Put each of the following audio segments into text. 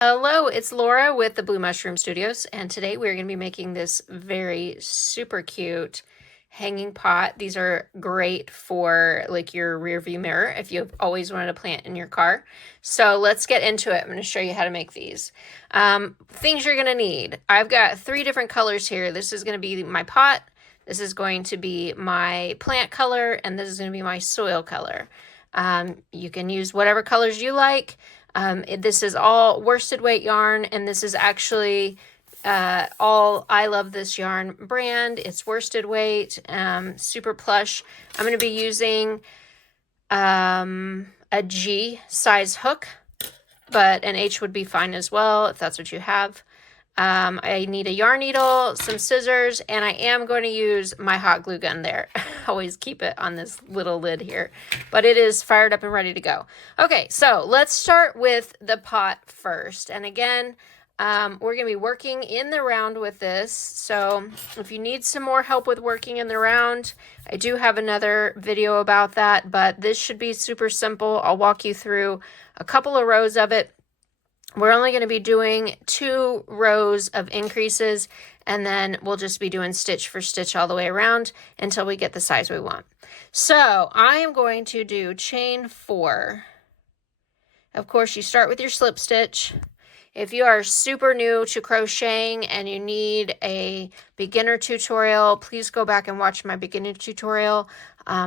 Hello, it's Laura with the Blue Mushroom Studios, and today we're going to be making this very super cute hanging pot. These are great for like your rear view mirror if you've always wanted a plant in your car. So let's get into it. I'm going to show you how to make these. Things you're going to need. I've got 3 different colors here. This is going to be my pot, this is going to be my plant color, and this is going to be my soil color. You can use whatever colors you like. This is all worsted weight yarn, and this is actually all I Love This Yarn brand. It's worsted weight, super plush. I'm going to be using a G size hook, but an H would be fine as well if that's what you have. I need a yarn needle, some scissors, and I am going to use my hot glue gun there. Always keep it on this little lid here, but it is fired up and ready to go. Okay, so let's start with the pot first. And again, we're going to be working in the round with this. So if you need some more help with working in the round, I do have another video about that, but this should be super simple. I'll walk you through a couple of rows of it. We're only going to be doing 2 rows of increases, and then we'll just be doing stitch for stitch all the way around until we get the size we want. So I am going to do chain 4. Of course, you start with your slip stitch. If you are super new to crocheting and you need a beginner tutorial, please go back and watch my beginner tutorial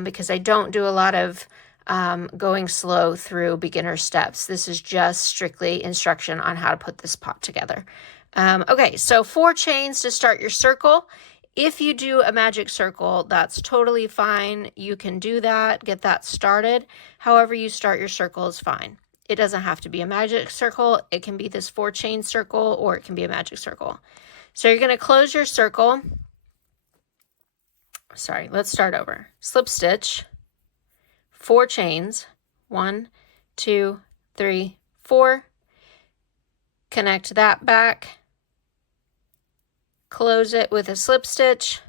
because I don't do a lot of going slow through beginner steps. This is just strictly instruction on how to put this pot together. Okay, so 4 chains to start your circle. If you do a magic circle, that's totally fine. You can do that, get that started. However you start your circle is fine. It doesn't have to be a magic circle. It can be this 4 chain circle, or it can be a magic circle. So you're going to close your circle. Sorry, let's start over. Slip stitch, 4 chains, 1, 2, 3, 4. Connect that back, close it with a slip stitch,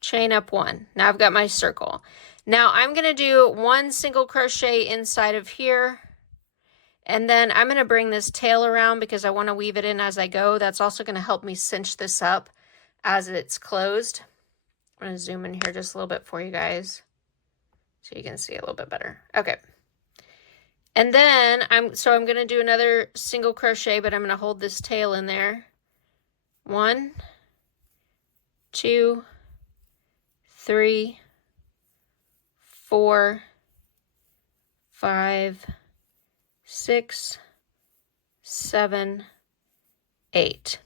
chain up 1. Now I've got my circle. Now I'm going to do 1 single crochet inside of here, and then I'm going to bring this tail around because I want to weave it in as I go. That's also going to help me cinch this up as it's closed. I'm going to zoom in here just a little bit for you guys so you can see a little bit better. Okay. And then I'm going to do another single crochet, but I'm going to hold this tail in there. 1, 2, 3, 4, 5, 6, 7, 8.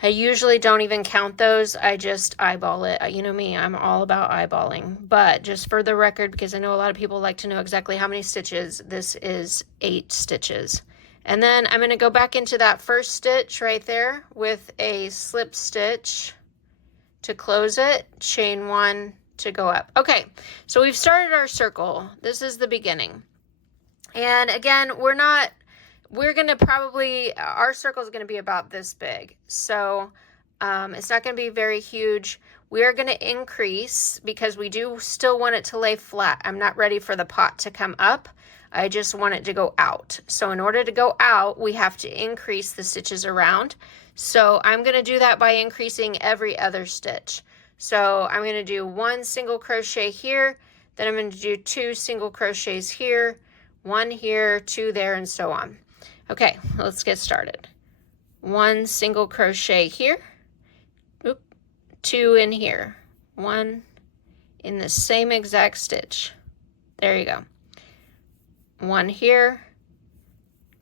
I usually don't even count those. I just eyeball it. You know me, I'm all about eyeballing. But just for the record, because I know a lot of people like to know exactly how many stitches, this is 8 stitches. And then I'm going to go back into that first stitch right there with a slip stitch to close it, chain 1 to go up. Okay, so we've started our circle. This is the beginning. And again, we're going to probably, our circle is going to be about this big. So it's not going to be very huge. We're going to increase because we do still want it to lay flat. I'm not ready for the pot to come up. I just want it to go out. So in order to go out, we have to increase the stitches around. So I'm going to do that by increasing every other stitch. So I'm going to do 1 single crochet here, then I'm going to do 2 single crochets here, 1 here, 2 there, and so on. Okay, let's get started. 1 single crochet here, 2 in here, 1 in the same exact stitch. There you go. 1 here,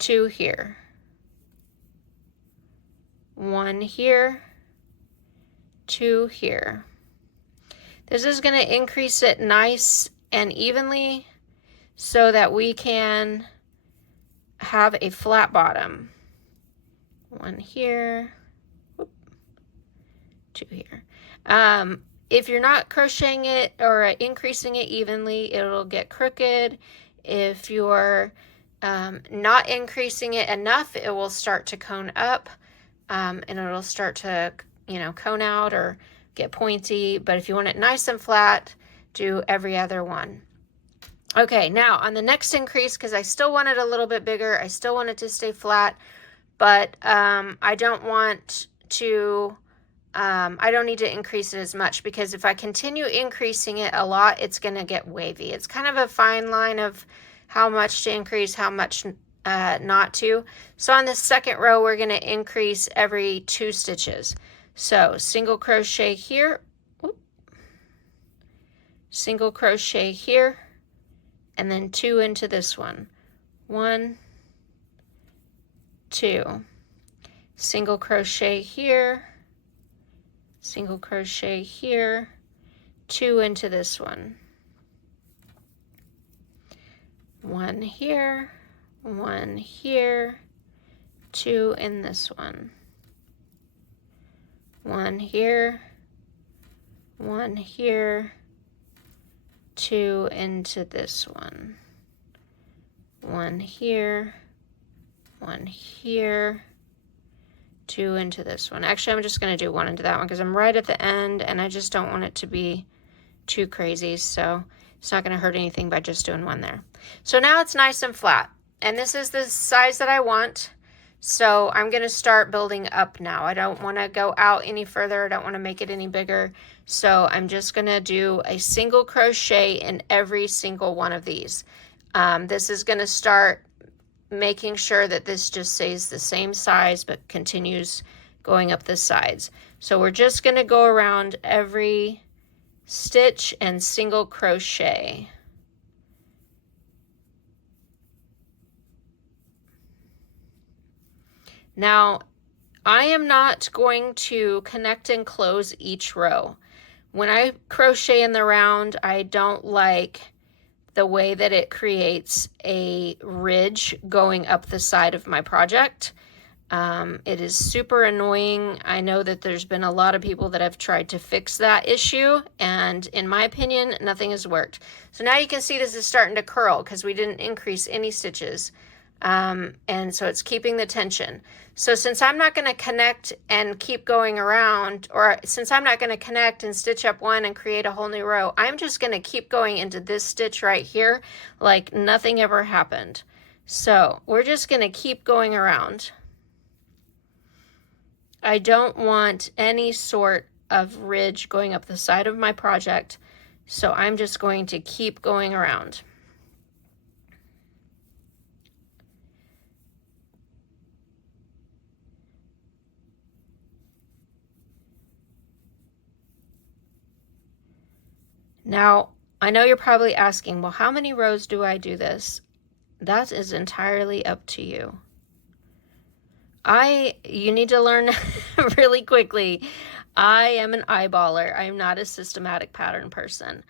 2 here, 1 here, 2 here. This is going to increase it nice and evenly so that we can have a flat bottom. 1 here, 2 here. If you're not crocheting it or increasing it evenly, it'll get crooked. If you're not increasing it enough, it will start to cone up, and it'll start to, cone out or get pointy. But if you want it nice and flat, do every other one. Okay, now on the next increase, because I still want it a little bit bigger, I still want it to stay flat, but I don't want to, I don't need to increase it as much, because if I continue increasing it a lot, it's going to get wavy. It's kind of a fine line of how much to increase, how much not to. So on the second row, we're going to increase every 2 stitches. So single crochet here, single crochet here, and then 2 into this one. 1, 2, single crochet here, single crochet here, 2 into this one. 1 here, 1 here, 2 in this one. 1 here, 1 here, 2 into this one. 1 here, 1 here, 2 into this one. Actually, I'm just going to do 1 into that one because I'm right at the end and I just don't want it to be too crazy. So it's not going to hurt anything by just doing 1 there. So now it's nice and flat. And this is the size that I want. So I'm going to start building up now. I don't want to go out any further. I don't want to make it any bigger. So I'm just going to do a single crochet in every single one of these. This is going to start making sure that this just stays the same size but continues going up the sides. So we're just going to go around every stitch and single crochet. Now, I am not going to connect and close each row. When I crochet in the round, I don't like the way that it creates a ridge going up the side of my project. It is super annoying. I know that there's been a lot of people that have tried to fix that issue, and in my opinion, nothing has worked. So now you can see this is starting to curl because we didn't increase any stitches. And so it's keeping the tension. So since I'm not going to connect and keep going around, or since I'm not going to connect and stitch up 1 and create a whole new row, I'm just going to keep going into this stitch right here like nothing ever happened. So we're just going to keep going around. I don't want any sort of ridge going up the side of my project, so I'm just going to keep going around. Now, I know you're probably asking, well, how many rows do I do this? That is entirely up to you. You need to learn really quickly. I am an eyeballer. I'm not a systematic pattern person.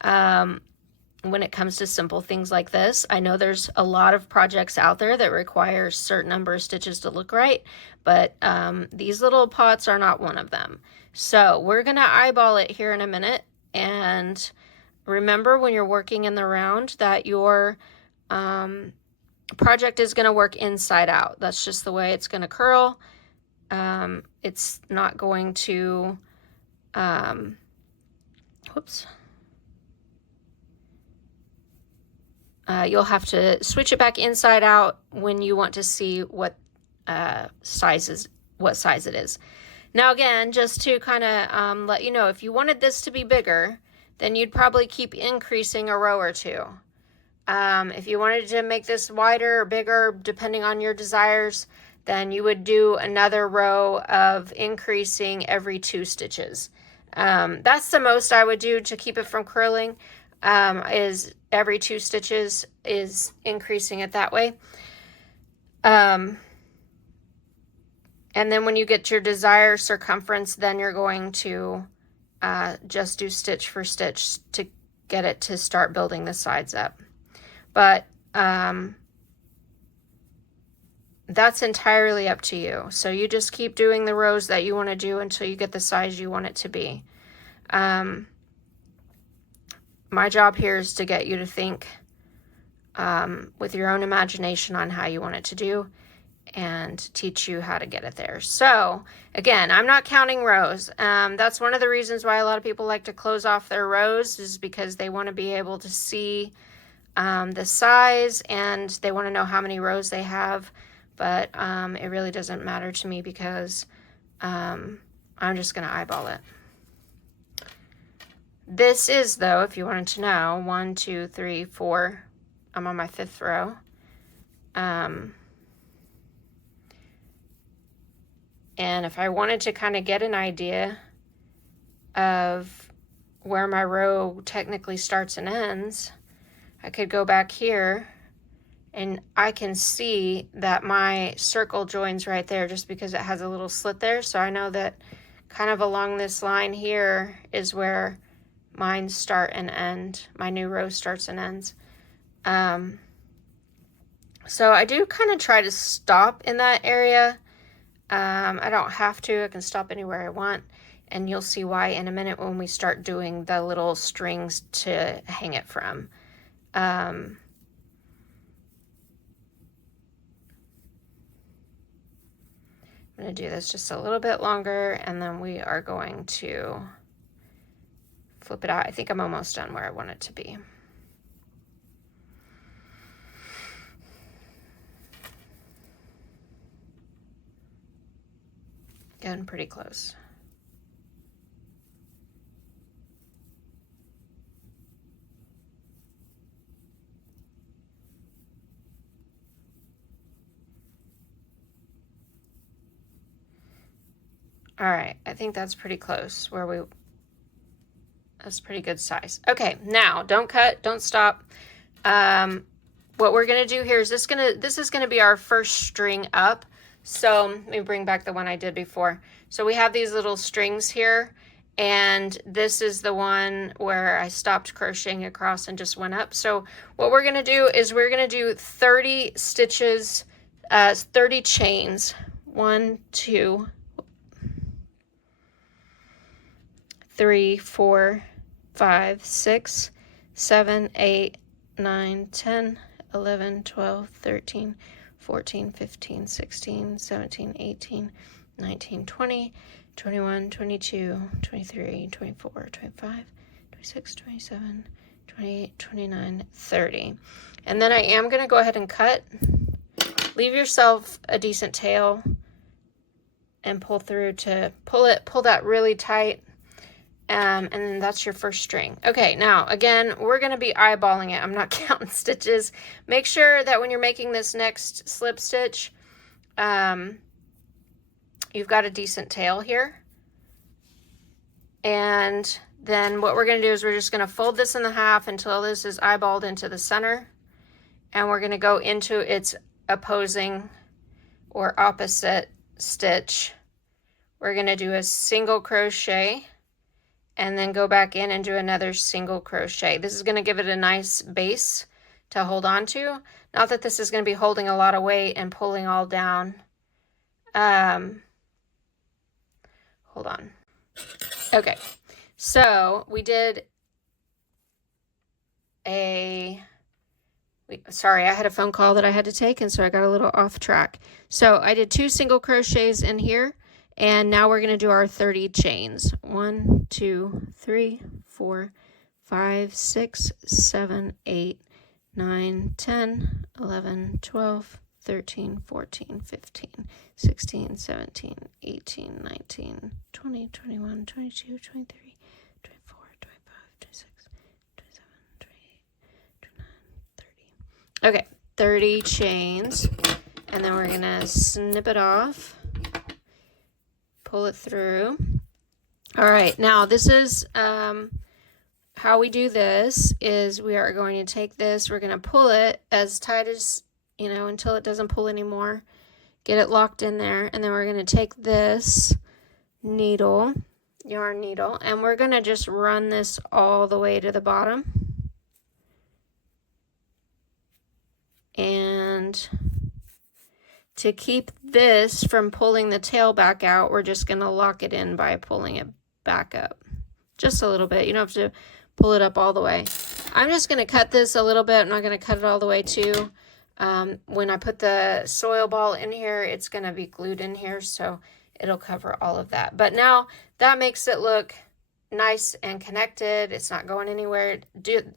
When it comes to simple things like this, I know there's a lot of projects out there that require a certain number of stitches to look right, but these little pots are not one of them. So we're going to eyeball it here in a minute. And remember, when you're working in the round, that your project is going to work inside out. That's just the way it's going to curl. It's not going to, whoops. You'll have to switch it back inside out when you want to see what size it is. Now again, just to kind of let you know, if you wanted this to be bigger, then you'd probably keep increasing a row or 2. If you wanted to make this wider or bigger, depending on your desires, then you would do another row of increasing every 2 stitches. That's the most I would do to keep it from curling, is every 2 stitches is increasing it that way. And then when you get your desired circumference, then you're going to just do stitch for stitch to get it to start building the sides up. But that's entirely up to you. So you just keep doing the rows that you want to do until you get the size you want it to be. My job here is to get you to think with your own imagination on how you want it to do, and teach you how to get it there. So again, I'm not counting rows. That's one of the reasons why a lot of people like to close off their rows, is because they want to be able to see the size, and they want to know how many rows they have, but it really doesn't matter to me because I'm just going to eyeball it. This is, though, if you wanted to know, 1, 2, 3, 4. I'm on my 5th row. And if I wanted to kind of get an idea of where my row technically starts and ends, I could go back here and I can see that my circle joins right there just because it has a little slit there. So I know that kind of along this line here is where mine start and end. My new row starts and ends. So I do kind of try to stop in that area. I don't have to. I can stop anywhere I want. And you'll see why in a minute when we start doing the little strings to hang it from. I'm going to do this just a little bit longer, and then we are going to flip it out. I think I'm almost done where I want it to be. Getting pretty close. All right, I think that's pretty close that's pretty good size. Okay, now don't cut, don't stop. What we're gonna do here is this is gonna be our first string up. So let me bring back the one I did before. So we have these little strings here, and this is the one where I stopped crocheting across and just went up. So what we're gonna do is we're gonna do 30 stitches, 30 chains. 1, 2, 3, 4, 5, 6, 7, 8, 9, 10, 11, 12, 13, 14, 15, 16, 17, 18, 19, 20, 21, 22, 23, 24, 25, 26, 27, 28, 29, 30. And then I am going to go ahead and cut. Leave yourself a decent tail and pull through to pull that really tight. And then that's your first string. Okay, now again, we're going to be eyeballing it. I'm not counting stitches. Make sure that when you're making this next slip stitch, you've got a decent tail here. And then what we're going to do is we're just going to fold this in the half until this is eyeballed into the center. And we're going to go into its opposing or opposite stitch. We're going to do a single crochet and then go back in and do another single crochet. This is going to give it a nice base to hold on to. Not that this is going to be holding a lot of weight and pulling all down. Hold on. Okay, so we did sorry, I had a phone call that I had to take, and so I got a little off track. So I did 2 single crochets in here. And now we're going to do our 30 chains. 1, 2, 3, 4, 5, 6, 7, 8, 9, 10, 11, 12, 13, 14, 15, 16, 17, 18, 19, 20, 21, 22, 23, 24, 25, 26, 27, 28, 29, 30. Okay, 30 chains. And then we're going to snip it off. Pull it through. All right, now this is how we do this is we are going to take this, we're going to pull it as tight as, until it doesn't pull anymore. Get it locked in there, and then we're going to take this needle, yarn needle, and we're going to just run this all the way to the bottom. And to keep this from pulling the tail back out, we're just going to lock it in by pulling it back up. Just a little bit. You don't have to pull it up all the way. I'm just going to cut this a little bit. I'm not going to cut it all the way too. When I put the soil ball in here, it's going to be glued in here, so it'll cover all of that. But now that makes it look nice and connected. It's not going anywhere.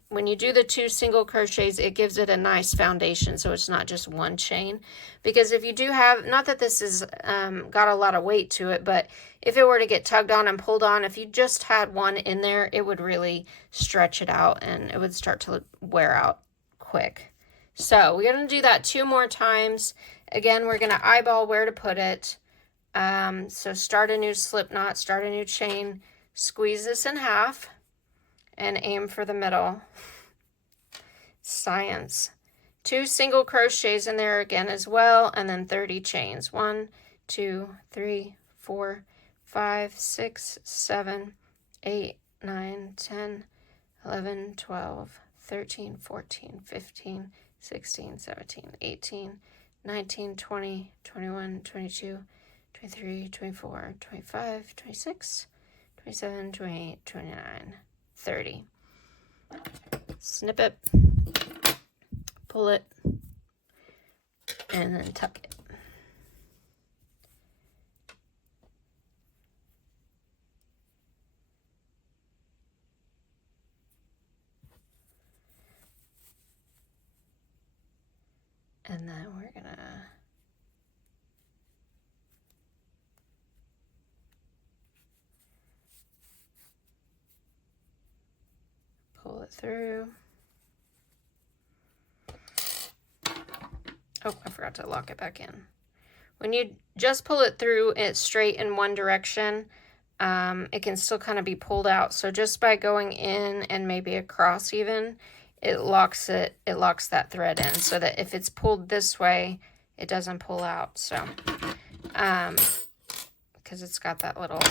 When you do the 2 single crochets, it gives it a nice foundation, so it's not just one chain. Because if you do have, not that this is got a lot of weight to it, but if it were to get tugged on and pulled on, if you just had one in there, it would really stretch it out and it would start to wear out quick. So we're going to do that 2 more times. Again, we're going to eyeball where to put it. So start a new slip knot, start a new chain, squeeze this in half, and aim for the middle. Science. 2 single crochets in there again as well, and then 30 chains. 1, 2, 3, 4, 5, 6, 7, 8, 9, 10, 11, 12, 13, 14, 15, 16, 17, 18, 19, 20, 21, 22, 23, 24, 25, 26, 27, 28, 29, 30. Snip it, pull it, and then tuck it. And then we're gonna pull it through. Oh, I forgot to lock it back in. When you just pull it through, it's straight in one direction. It can still kind of be pulled out. So just by going in and maybe across even, it locks that thread in so that if it's pulled this way, it doesn't pull out. So, because it's got that little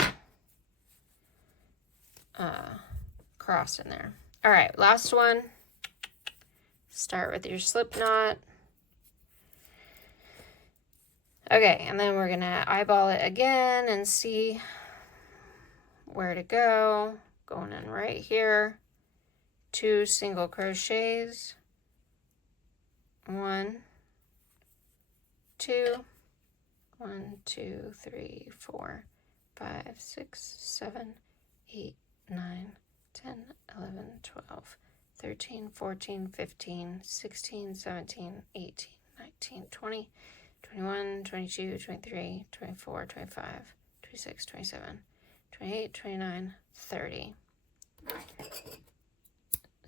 cross in there. All right, last one. Start with your slip knot. Okay, and then we're gonna eyeball it again and see where to go. Going in right here. 2 single crochets. 1, 2, 1, 2, 3, 4, 5, 6, 7, 8, 9, 10, 11, 12, 13, 14, 15, 16, 17, 18, 19, 20, 21, 22, 23, 24, 25, 26, 27, 28, 29, 30.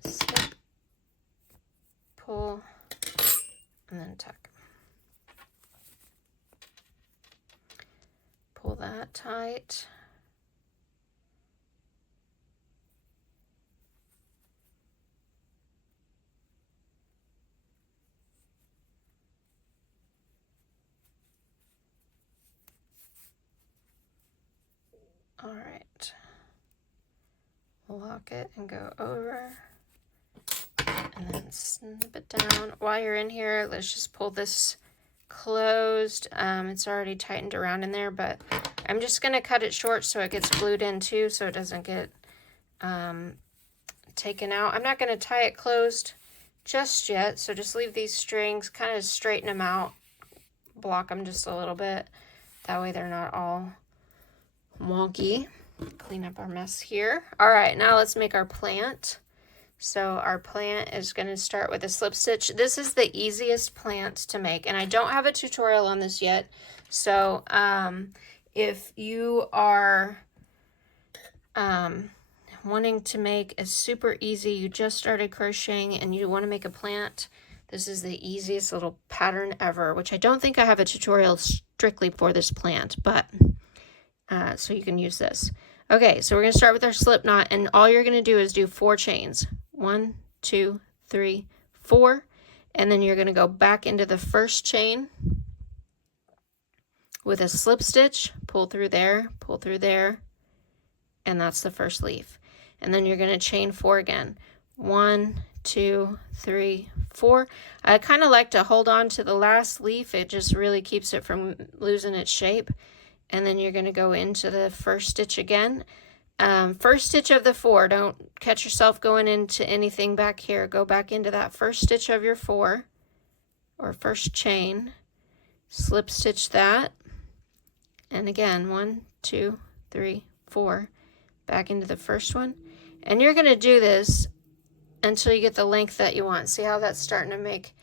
Snip, pull, and then tuck. Pull that tight. All right. Lock it and go over. And then snip it down. While you're in here, let's just pull this closed. It's already tightened around in there, but I'm just going to cut it short so it gets glued in too, so it doesn't get taken out. I'm not going to tie it closed just yet, so just leave these strings, kind of straighten them out, block them just a little bit. That way they're not all wonky. Clean up our mess here. All right, now let's make our plant. So our plant is going to start with a slip stitch. This is the easiest plant to make, and I don't have a tutorial on this yet. So if you are wanting to make a super easy, you just started crocheting and you want to make a plant, this is the easiest little pattern ever, which I don't think I have a tutorial strictly for this plant, but so you can use this. Okay, so we're going to start with our slip knot, and all you're going to do is do 4 chains. 1, 2, 3, 4, and then you're going to go back into the first chain with a slip stitch, pull through there, and that's the first leaf. And then you're going to chain 4 again. 1, 2, 3, 4. I kind of like to hold on to the last leaf. It just really keeps it from losing its shape. And then you're going to go into the first stitch again. First stitch of the 4, don't catch yourself going into anything back here. Go back into that first stitch of your 4, or first chain, slip stitch that, and again, 1, 2, 3, 4, back into the first one. And you're going to do this until you get the length that you want. See how that's starting to make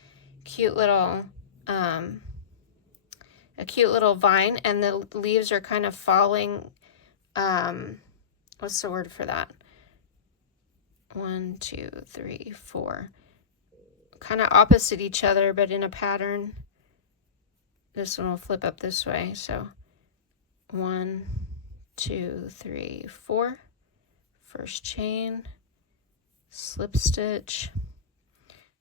cute little, a cute little vine, and the leaves are kind of falling, what's the word for that? 1, 2, 3, 4. Kind of opposite each other, but in a pattern. This one will flip up this way. So 1, 2, 3, 4. First chain, slip stitch.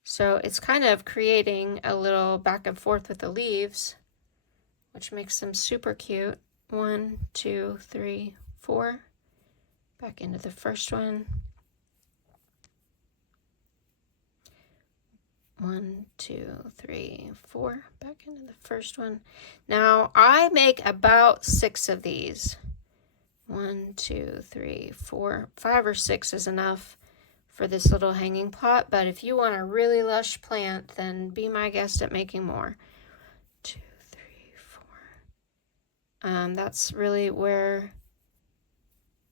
So it's kind of creating a little back and forth with the leaves, which makes them super cute. 1, 2, 3, 4. Back into the first one. 1, 2, 3, 4. Back into the first one. Now I make about 6 of these. 1, 2, 3, 4, 5 or 6 is enough for this little hanging plot. But if you want a really lush plant, then be my guest at making more. 2, 3, 4. That's really where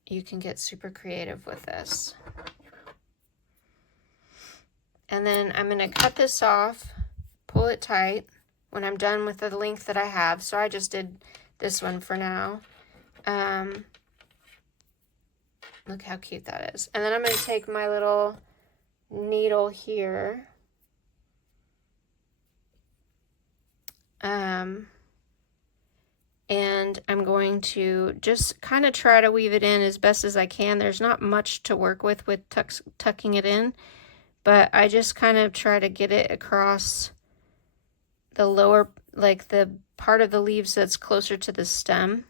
you can get super creative with this. And then I'm going to cut this off, pull it tight when I'm done with the length that I have. So I just did this one for now. Look how cute that is. And then I'm going to take my little needle here. And I'm going to just kind of try to weave it in as best as I can. There's not much to work with tucking it in, but I just kind of try to get it across the lower, like the part of the leaves that's closer to the stem.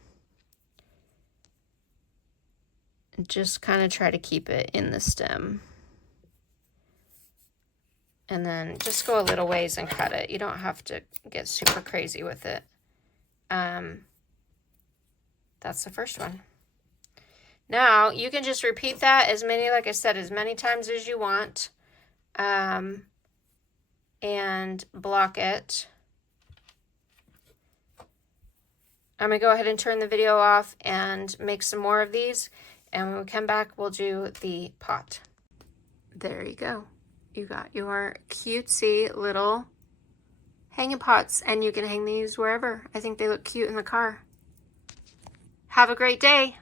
Just kind of try to keep it in the stem. And then just go a little ways and cut it. You don't have to get super crazy with it. That's the first one. Now you can just repeat that like I said, as many times as you want. And block it. I'm going to go ahead and turn the video off and make some more of these. And when we come back, we'll do the pot. There you go. You got your cutesy little hanging pots, and you can hang these wherever. I think they look cute in the car. Have a great day.